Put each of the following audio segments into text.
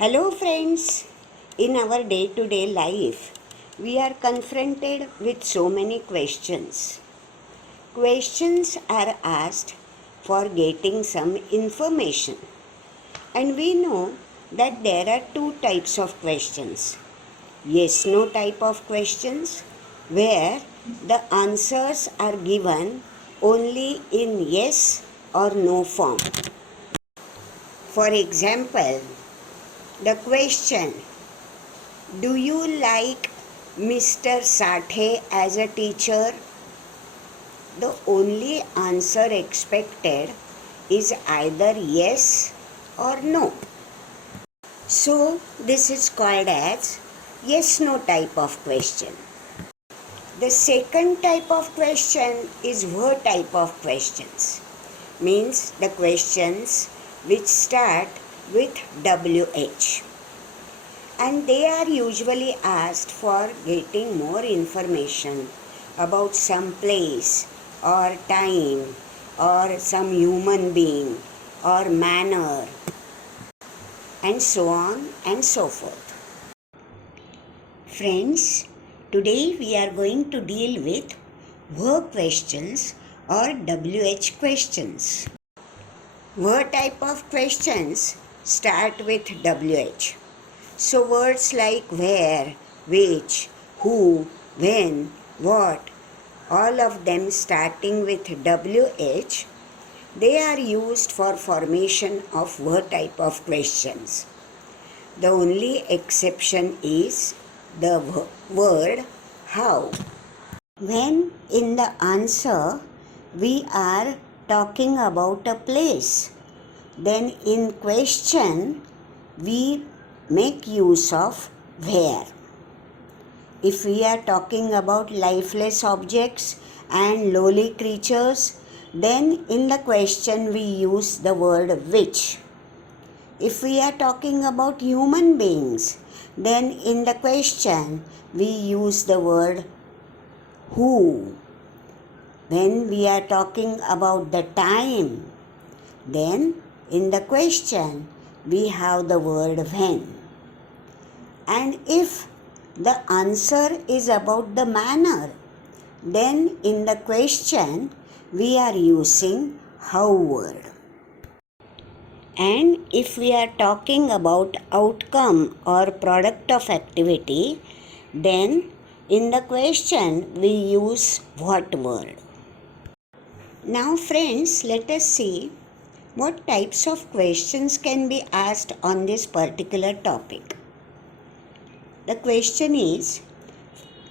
Hello friends, in our day-to-day life, we are confronted with so many questions. Questions are asked for getting some information. And we know that there are two types of questions. Yes-no type of questions, where the answers are given only in yes or no form. For example, the question, do you like Mr. Sathe as a teacher? The only answer expected is either yes or no. So this is called as yes-no type of question. The second type of question is were type of questions. Means the questions which start with WH. And they are usually asked for getting more information about some place or time or some human being or manner and so on and so forth. Friends, today we are going to deal with were questions or WH questions. Were type of questions start with WH. So words like where, which, who, when, what, all of them starting with WH, they are used for formation of were type of questions. The only exception is the word how. When in the answer we are talking about a place, then in question we make use of where. If we are talking about lifeless objects and lowly creatures, then in the question we use the word which. If we are talking about human beings, then in the question we use the word who. When we are talking about the time, then in the question we have the word when. And if the answer is about the manner, then in the question we are using how word. And if we are talking about outcome or product of activity, then in the question we use what word. Now friends, let us see what types of questions can be asked on this particular topic. The question is,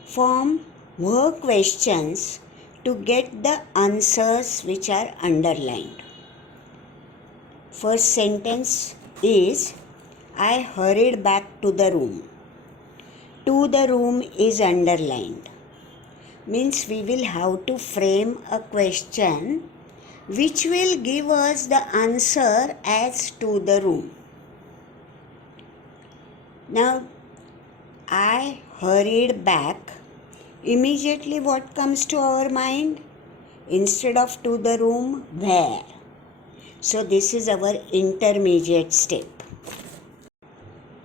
form were questions to get the answers which are underlined. First sentence is, I hurried back to the room. To the room is underlined. Means we will have to frame a question which will give us the answer as to the room. Now, I hurried back. Immediately what comes to our mind? Instead of to the room, where? So this is our intermediate step.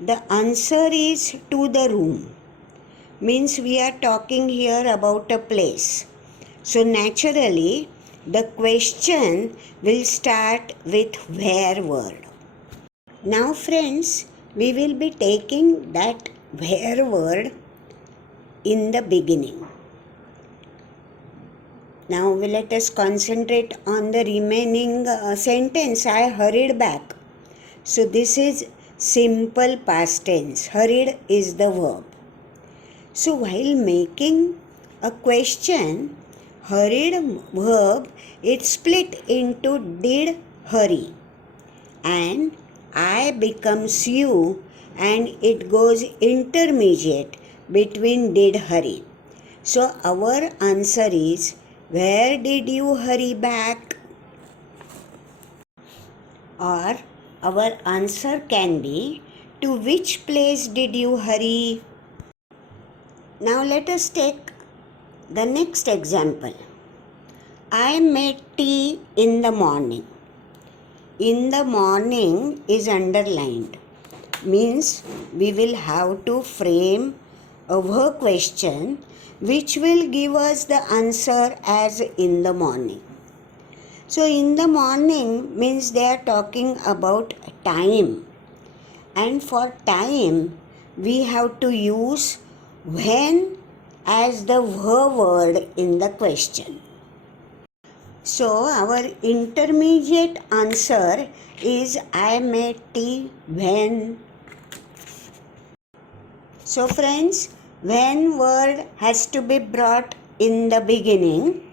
The answer is to the room. Means we are talking here about a place. So naturally, the question will start with where word. Now friends, we will be taking that where word in the beginning. Now let us concentrate on the remaining sentence. I hurried back. So this is simple past tense. Hurried is the verb. So while making a question, hurried verb, it's split into did hurry. And I becomes you, and it goes intermediate between did hurry. So our answer is, where did you hurry back? Or our answer can be, to which place did you hurry? Now let us take the next example. I made tea in the morning. In the morning is underlined. means we will have to frame a work question which will give us the answer as in the morning. So in the morning means they are talking about time, and for time we have to use when as the verb word in the question. So our intermediate answer is I made tea when. So friends, when word has to be brought in the beginning,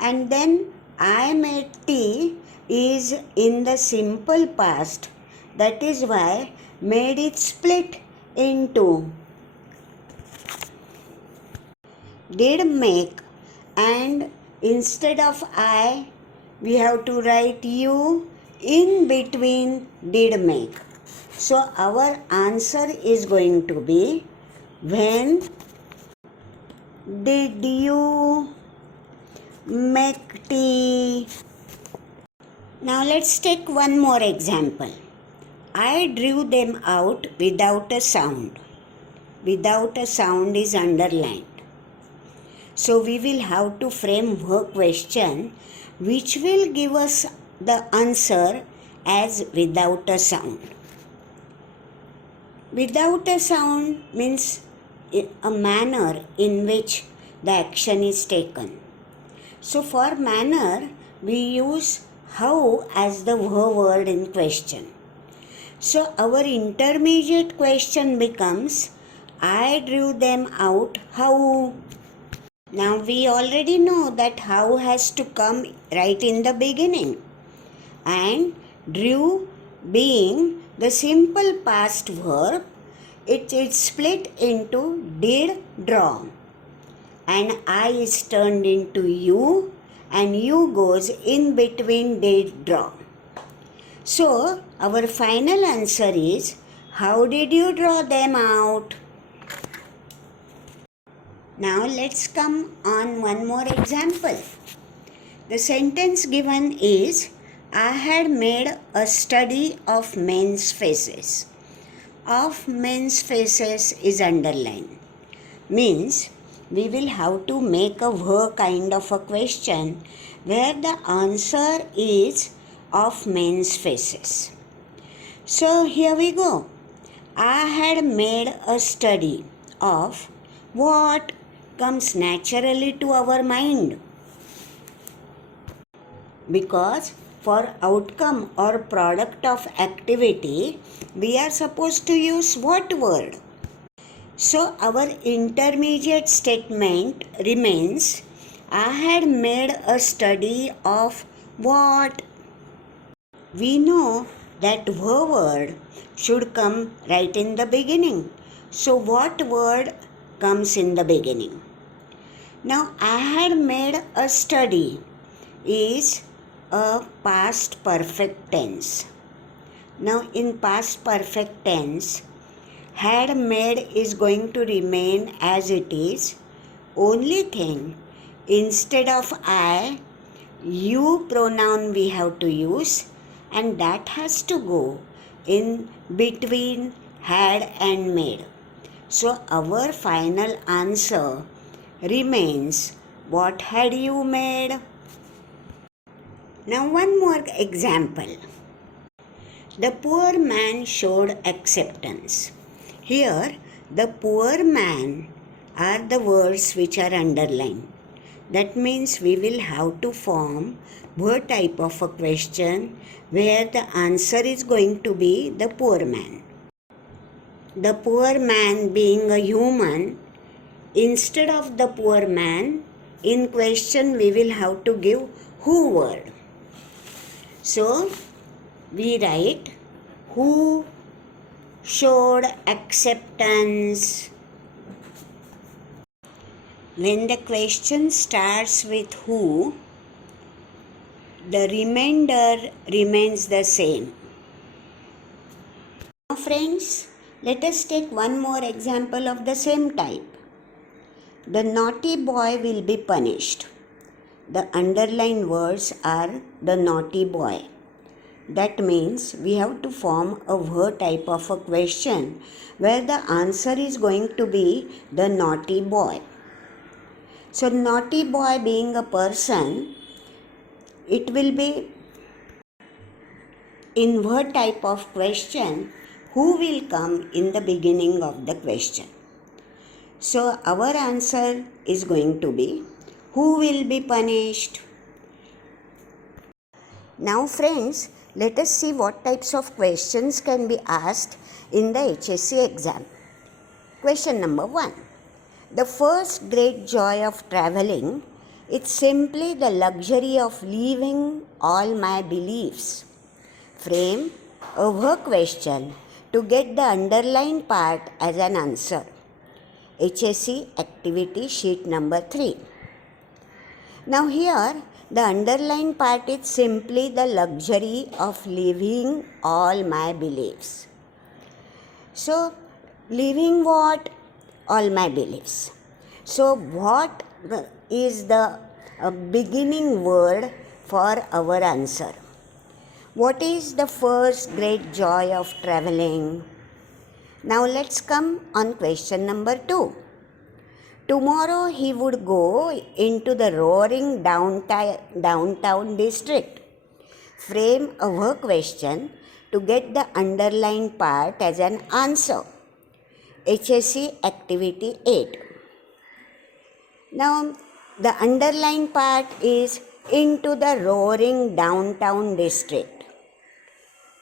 and then I made tea is in the simple past. That is why made it split into did make, and instead of I we have to write you in between did make. So our answer is going to be when did you make tea? Now let's take one more example. I drew them out without a sound. Without a sound is underlined. So we will have to frame work question which will give us the answer as without a sound. Without a sound means a manner in which the action is taken. So for manner we use how as the verb word in question. So our intermediate question becomes I drew them out how. Now we already know that how has to come right in the beginning, and drew being the simple past verb, it is split into did draw, and I is turned into you, and you goes in between did draw. So our final answer is how did you draw them out? Now let's come on one more example. The sentence given is I had made a study of men's faces. Of men's faces is underlined. Means we will have to make a verb kind of a question where the answer is of men's faces. So here we go. I had made a study of what comes naturally to our mind. Because for outcome or product of activity, we are supposed to use what word? So our intermediate statement remains, I had made a study of what? We know that verb word should come right in the beginning. So what word comes in the beginning? Now I had made a study is a past perfect tense. Now in past perfect tense, had made is going to remain as it is. Only thing, instead of I, you pronoun we have to use, and that has to go in between had and made. So our final answer remains what had you made? Now one more example. The poor man showed acceptance. Here the poor man are the words which are underlined. That means we will have to form what type of a question where the answer is going to be the poor man. The poor man being a human, instead of the poor man, in question we will have to give who word. So we write who showed acceptance. When the question starts with who, the remainder remains the same. Now friends, let us take one more example of the same type. The naughty boy will be punished. The underlined words are the naughty boy. That means we have to form a where type of a question where the answer is going to be the naughty boy. So naughty boy being a person, it will be in where type of question who will come in the beginning of the question. So our answer is going to be who will be punished. Now friends, let us see what types of questions can be asked in the H.S.C exam. Question number 1. The first great joy of traveling is simply the luxury of leaving all my beliefs. Frame a work question to get the underlined part as an answer. H.S.C activity sheet number 3. Now here the underlined part is simply the luxury of leaving all my beliefs. So leaving what? All my beliefs. So what is the beginning word for our answer? What is the first great joy of traveling? Now let's come on question number 2. Tomorrow he would go into the roaring downtown district. Frame a work question to get the underlined part as an answer. H.S.C activity 8. Now the underlined part is into the roaring downtown district.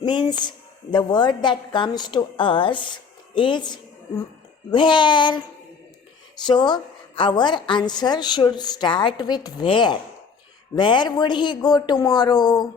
Means the word that comes to us is where. So our answer should start with where. Where would he go tomorrow?